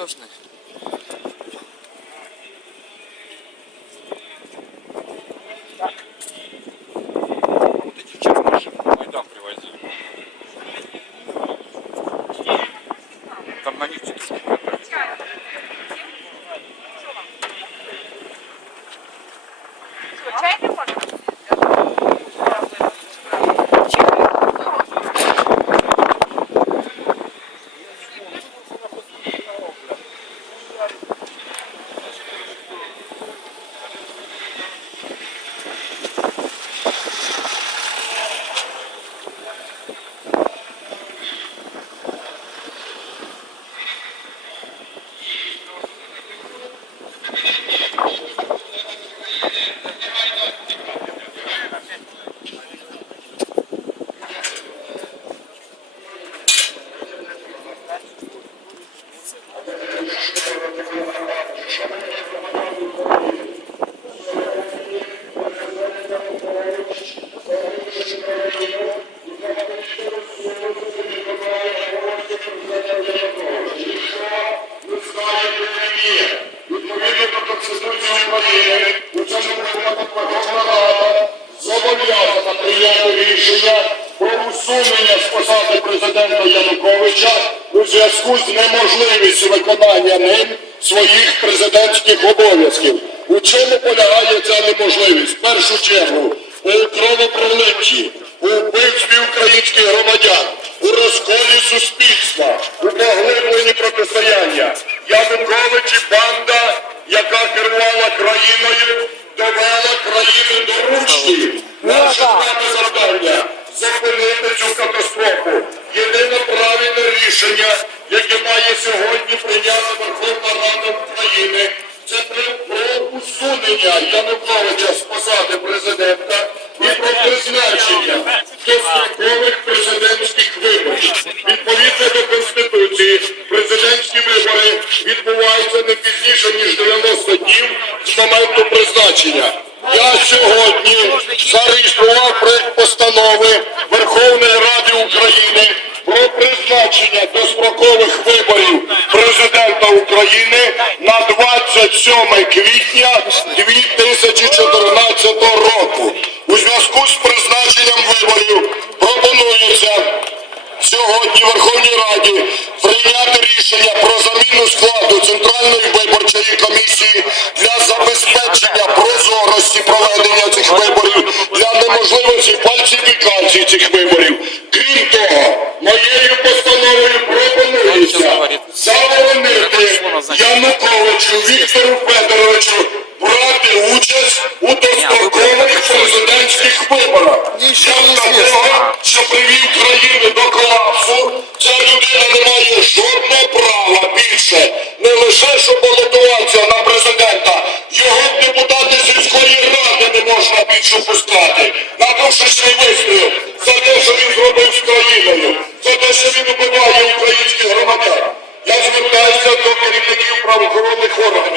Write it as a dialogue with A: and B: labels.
A: Нужны.
B: Так. Эти вчера машины Майдан привозили. Там на них
C: что-то зобов'язана прийняти рішення про усунення з посади президента Януковича у зв'язку з неможливістю виконання ним своїх президентських обов'язків. У чому полягає ця неможливість? В першу чергу у кровопролитті, у вбивстві українських громадян, у розколі суспільства, у поглибленні протистояння. Янукович і банда, яка керувала країною, довела країну до ручки. Наше нами завдання зупинити цю катастрофу. Єдине рішення, яке має сьогодні прийняти Верховна Рада України, це про усунення Януковича з посади президента і про призначення дострокових президентських виборів. Відповідно до Конституції, президентські вибори відбуваються не пізніше, ніж 90 днів з моменту призначення. Я сьогодні зареєстрував проект постанови Верховної Ради України про призначення дострокових виборів президента України на 27 квітня 2014 року. У зв'язку з призначенням виборів пропонується сьогодні Верховній Раді прийняти рішення про заміну складу Центральної виборчої комісії Януковичу Віктору Федоровичу брати участь у дострокових президентських виборах. Як такого, що привів країну до колапсу, ця людина не має жодного права більше. Не лише щоб балотуватися на президента, його депутати сільської ради не можна більше пускати, надавши свій вистріл за те, що він зробив з країною, за те, що він убиває українських громадян.